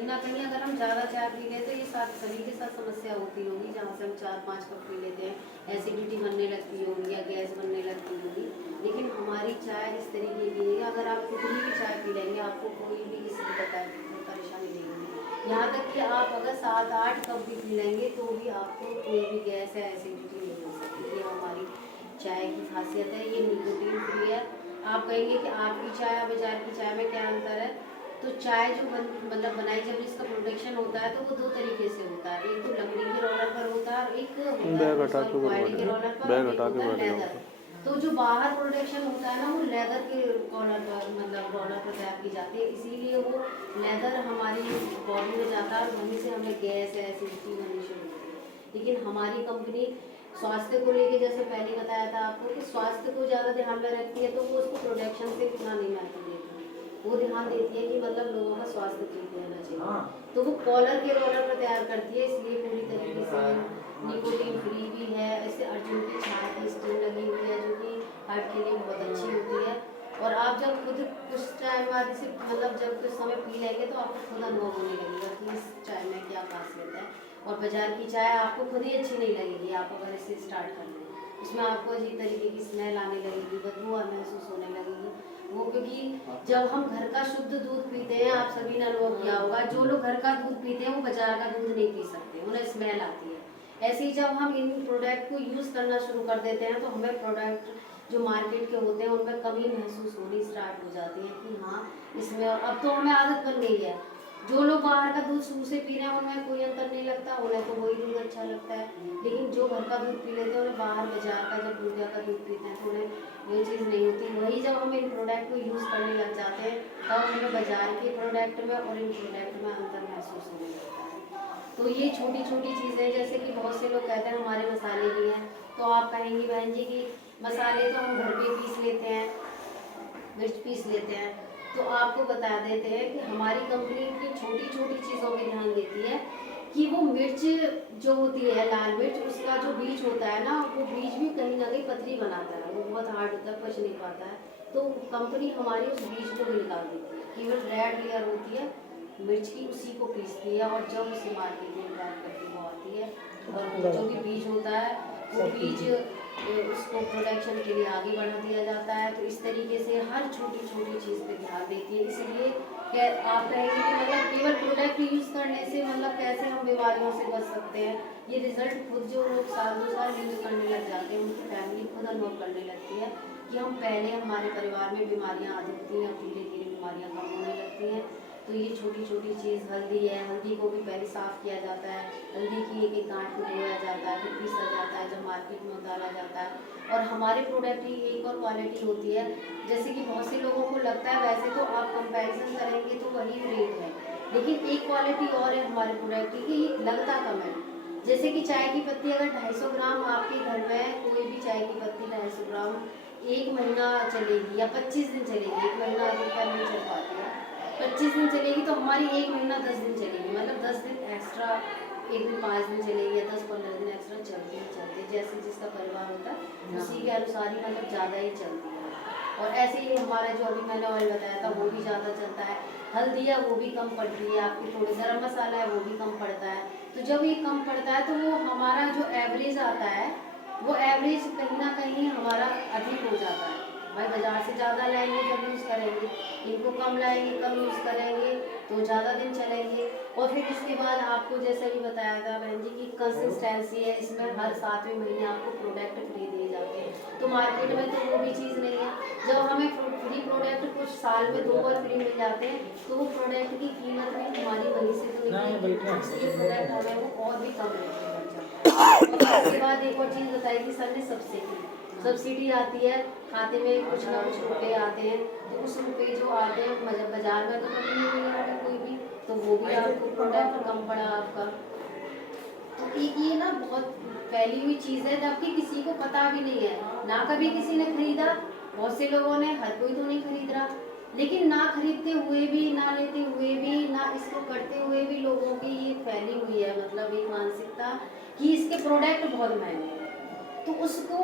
कहीं ना कहीं अगर हम ज़्यादा चाय पी लें तो ये सभी के साथ समस्या होती होगी, जहाँ से हम 4-5 कप पी लेते हैं एसिडिटी बनने लगती होगी या गैस बनने लगती होगी। लेकिन हमारी चाय इस तरीके की है, अगर आप कितनी भी चाय पी लेंगे आपको कोई भी किसी भी प्रकार की परेशानी नहीं होगी। यहाँ तक कि आप अगर 7-8 कप भी पी लेंगे तो भी आपको कोई भी गैस या एसिडिटी नहीं हो सकती। ये हमारी चाय की खासियत है, ये निकोटीन फ्री है। आप कहेंगे कि आपकी चाय और बाजार की चाय में क्या अंतर है, तो चाय जो मतलब बनाई जब इसका प्रोडक्शन होता है तो वो 2 तरीके से होता है, एक तो लकड़ी के रोलर पर होता है और एक होता है कोयले के रोलर पर और एक होता है लेदर। तो जो बाहर प्रोडक्शन होता है ना वो लेदर के रोलर पर मतलब रोलर पर तैयार की जाती है, इसीलिए वो लेदर हमारी बॉडी में जाता है और वहीं से हमें गैस एसिडिटी बननी शुरू होती है। लेकिन हमारी कंपनी स्वास्थ्य को लेके जैसे पहले बताया था आपको कि स्वास्थ्य को ज़्यादा ध्यान में रखती है, तो वो उसको प्रोडक्शन से इतना नहीं महत्व देती, वो ध्यान देती है कि मतलब लोगों का स्वास्थ्य ठीक रहना चाहिए। तो वो कॉलर के रोलर पर तैयार करती है, इसलिए पूरी तरीके से निकोटीन फ्री भी है। इससे अर्जुन की छाल की स्टीम लगी हुई है जो कि हार्ट के लिए बहुत अच्छी होती है। और आप जब खुद कुछ टाइम बाद इसे मतलब जब कुछ समय पी लेंगे तो आपको खुद अनुभव होने लगेगा कि इस चाय में क्या खासियत है। और बाजार की चाय आपको खुद ही अच्छी नहीं लगेगी, आप अगर इसे स्टार्ट कर लें उसमें आपको अजीब तरीके की स्मेल आने लगेगी, बदबू महसूस होने लगेगी। वो क्योंकि जब हम घर का शुद्ध दूध पीते हैं, आप सभी ने अनुभव किया होगा, जो लोग घर का दूध पीते हैं वो बाजार का दूध नहीं पी सकते, उन्हें स्मेल आती है। ऐसे ही जब हम इन प्रोडक्ट को यूज़ करना शुरू कर देते हैं तो हमें प्रोडक्ट जो मार्केट के होते हैं उनमें कमी महसूस होनी स्टार्ट हो जाती है कि हाँ इसमें, और अब तो हमें आदत बन गई है। जो लोग बाहर का दूध शुरू से पी रहे हैं उनमें कोई अंतर नहीं लगता, उन्हें तो वही दूध अच्छा लगता है। लेकिन जो घर का दूध पी लेते हैं उन्हें बाहर बाजार का जब दूध का दूध पीते हैं तो उन्हें ये चीज़ नहीं होती। वही जब हम इन प्रोडक्ट को यूज़ करने लग जाते हैं तब हमें बाजार के प्रोडक्ट में और इन प्रोडक्ट में अंतर महसूस होने लगता है। तो ये छोटी छोटी चीज़ें, जैसे कि बहुत से लोग कहते हैं हमारे मसाले भी हैं, तो आप कहेंगी बहन जी कि मसाले तो हम घर पे पीस लेते हैं, मिर्च पीस लेते हैं। तो आपको बता देते हैं कि हमारी कंपनी इतनी छोटी छोटी चीज़ों पे ध्यान देती है कि वो मिर्च जो होती है लाल मिर्च, उसका जो बीज होता है ना वो बीज भी कहीं ना कहीं पतली बनाता है, वो बहुत हार्ड होता है, पच नहीं पाता है। तो कंपनी हमारी उस बीज को भी निकाल देती है, केवल रेड लेयर होती है मिर्च की, उसी को पीसती है और जब उसे मार्केट में पैक करके वो आती है और जो भी बीज होता है वो बीज उसको प्रोडक्शन के लिए आगे बढ़ा दिया जाता है। तो इस तरीके से हर छोटी छोटी चीज़ पे ध्यान देती है। इसलिए आप कहेंगे कि मतलब केवल प्रोडक्ट यूज़ करने से मतलब कैसे हम बीमारियों से बच सकते हैं, ये रिजल्ट खुद जो लोग 1-2 साल यूज़ करने लग जाते हैं उनकी फैमिली खुद अनुभव करने लगती है कि हम पहले हमारे परिवार में बीमारियाँ अधिक थी, अब धीरे धीरे बीमारियाँ कम होने लगती हैं। तो ये छोटी छोटी चीज़, हल्दी है, हल्दी को भी पहले साफ़ किया जाता है, हल्दी की एक एक गांठ को धोया जाता है, फिर पीसा जाता है, जब मार्केट में उतारा जाता है। और हमारे प्रोडक्ट की एक और क्वालिटी होती है, जैसे कि बहुत से लोगों को लगता है वैसे तो आप कंपैरिजन करेंगे तो वही रेट है, लेकिन एक क्वालिटी और है हमारे प्रोडक्ट की कि लगता कम है। जैसे कि चाय की पत्ती अगर 250 ग्राम आपके घर में कोई भी चाय की पत्ती 250 ग्राम 1 महीना चलेगी या 25 दिन चलेगी, 1 महीना अधिकतर नहीं चल पाती है, 25 दिन चलेगी, तो हमारी 1 महीना 10 दिन चलेगी, मतलब 10 दिन एक्स्ट्रा, एक दिन 5 दिन चलेगी या 10-15 दिन एक्स्ट्रा चलती ही चलती, जैसे जिसका परिवार होता है उसी के अनुसार ही मतलब ज़्यादा ही चलती है। और ऐसे ही हमारा जो अभी मैंने ऑयल बताया था वो भी ज़्यादा चलता है, हल्दी है वो भी कम पड़ती है आपकी, थोड़ी गरम मसाला है वो भी कम पड़ता है। तो जब ये कम पड़ता है तो वो हमारा जो एवरेज आता है वो एवरेज कहीं ना कहीं हमारा अधिक हो जाता है। भाई बाजार से ज़्यादा लाएंगे जब यूज़ करेंगे, इनको कम लाएंगे कम यूज़ करेंगे तो ज़्यादा दिन चलेंगे। और फिर इसके बाद आपको जैसे भी बताया था बहन जी की कंसिस्टेंसी है, इसमें हर 7वें महीने आपको प्रोडक्ट फ्री दिए जाते हैं, तो मार्केट में तो वो भी चीज़ नहीं है। जब हमें फ्री प्रोडक्ट कुछ साल में 2 बार फ्री मिल जाते हैं तो वो प्रोडक्ट की कीमत भी हमारी वहीं से तो निकलेगी, इसलिए प्रोडक्ट हमें वो और भी कम रेट में मिल जाता है। और इसके बाद एक और चीज़ बताई कि सर ने सब्सिडी आती है, खाते में कुछ ना कुछ रुपए आते हैं, तो उस रुपए जो आते हैं मतलब बाजार में तो कभी नहीं मिलेगा कोई भी, तो वो भी आपको प्रोडक्ट कम पड़ा आपका। तो ये ना बहुत फैली हुई चीज़ है, जबकि किसी को पता भी नहीं है, ना कभी किसी ने खरीदा, बहुत से लोगों ने, हर कोई तो नहीं खरीद रहा, लेकिन ना खरीदते हुए भी, ना लेते हुए भी, ना इसको करते हुए भी लोगों की ये फैली हुई है मतलब एक मानसिकता कि इसके प्रोडक्ट बहुत महंगे हैं। तो उसको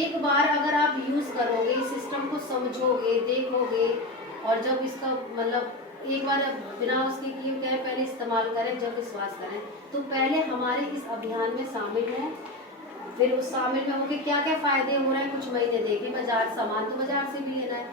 एक बार अगर आप यूज़ करोगे, इस सिस्टम को समझोगे, देखोगे, और जब इसका मतलब एक बार बिना उसके किए कहे पहले इस्तेमाल करें जब विश्वास करें। तो पहले हमारे इस अभियान में शामिल हों, फिर उस शामिल में होकर क्या क्या फ़ायदे हो रहे हैं कुछ महीने देखें। बाजार सामान तो बाजार से भी लेना है,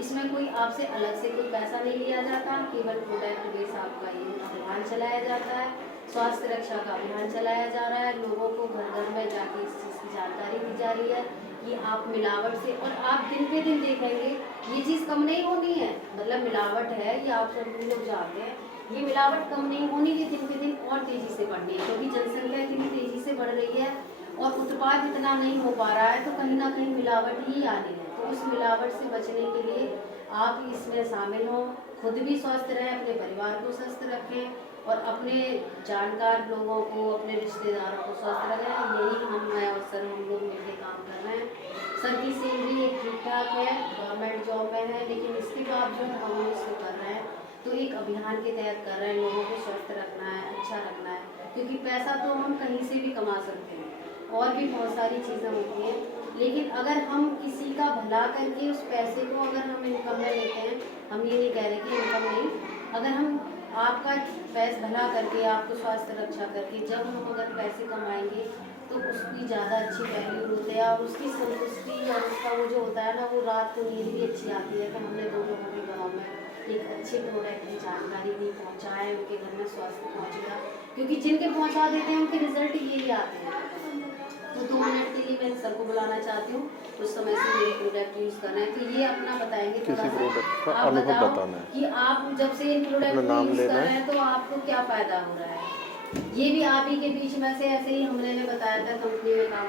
इसमें कोई आपसे अलग से कोई पैसा नहीं लिया जाता, केवल प्रोडक्ट बेस आपका ये अभियान चलाया जाता है। स्वास्थ्य रक्षा का अभियान चलाया जा रहा है, लोगों को घर घर में जाके इस चीज़ की जानकारी दी जा रही है कि आप मिलावट से, और आप दिन पे दिन देखेंगे ये चीज़ कम नहीं होनी है। मतलब मिलावट है, ये आप सब लोग जानते हैं, ये मिलावट कम नहीं होनी, ये दिन पे दिन और तेज़ी से बढ़नी है, क्योंकि जनसंख्या इतनी तेज़ी से बढ़ रही है और उत्पाद इतना नहीं हो पा रहा है, तो कहीं ना कहीं मिलावट ही आनी है। तो उस मिलावट से बचने के लिए आप इसमें शामिल हों, खुद भी स्वस्थ रहें, अपने परिवार को स्वस्थ रखें और अपने जानकार लोगों को, अपने रिश्तेदारों को स्वस्थ रखें। यही और सर हम लोग मिलकर काम कर रहे हैं। सर की सैलरी एक ठीक ठाक है, गवर्नमेंट जॉब में है, लेकिन इसके बावजूद हम लोग इसको कर रहे हैं तो एक अभियान के तहत कर रहे हैं। लोगों को स्वस्थ रखना है, अच्छा रखना है, क्योंकि पैसा तो हम कहीं से भी कमा सकते हैं और भी बहुत सारी चीज़ें होती हैं, लेकिन अगर हम किसी का भला करके उस पैसे को अगर हम इनकम में लेते हैं, हम ये नहीं कह रहे कि इनकम नहीं, अगर हम आपका पैसा भला करके, आपको स्वास्थ्य रक्षा करके जब हम अगर पैसे कमाएंगे तो उसकी ज़्यादा अच्छी वैल्यू होती है और उसकी संतुष्टि और उसका वो जो होता है ना, वो रात को नींद भी अच्छी आती है कि हमने 2 लोगों के घरों में एक अच्छे प्रोडक्ट की जानकारी भी पहुँचाए, उनके घर में स्वास्थ्य पहुँच गया, क्योंकि जिनके पहुँचा देते हैं उनके रिजल्ट यही आते हैं। तो 2 मिनट के लिए मैं सर को बुलाना चाहती हूँ, कुछ समय से मेरे प्रोडक्ट यूज़ कर रहे हैं, तो ये अपना बताएंगे थोड़ा किसी सा, प्रोडक्ट का आप अनुभव बताओ बताना है, कि आप जब से इन प्रोडक्ट अपना को नाम यूज़ कर लेना रहे है। हैं तो आपको क्या फ़ायदा हो रहा है। ये भी आप ही के बीच में से ऐसे ही हमने बताया था, कंपनी में काम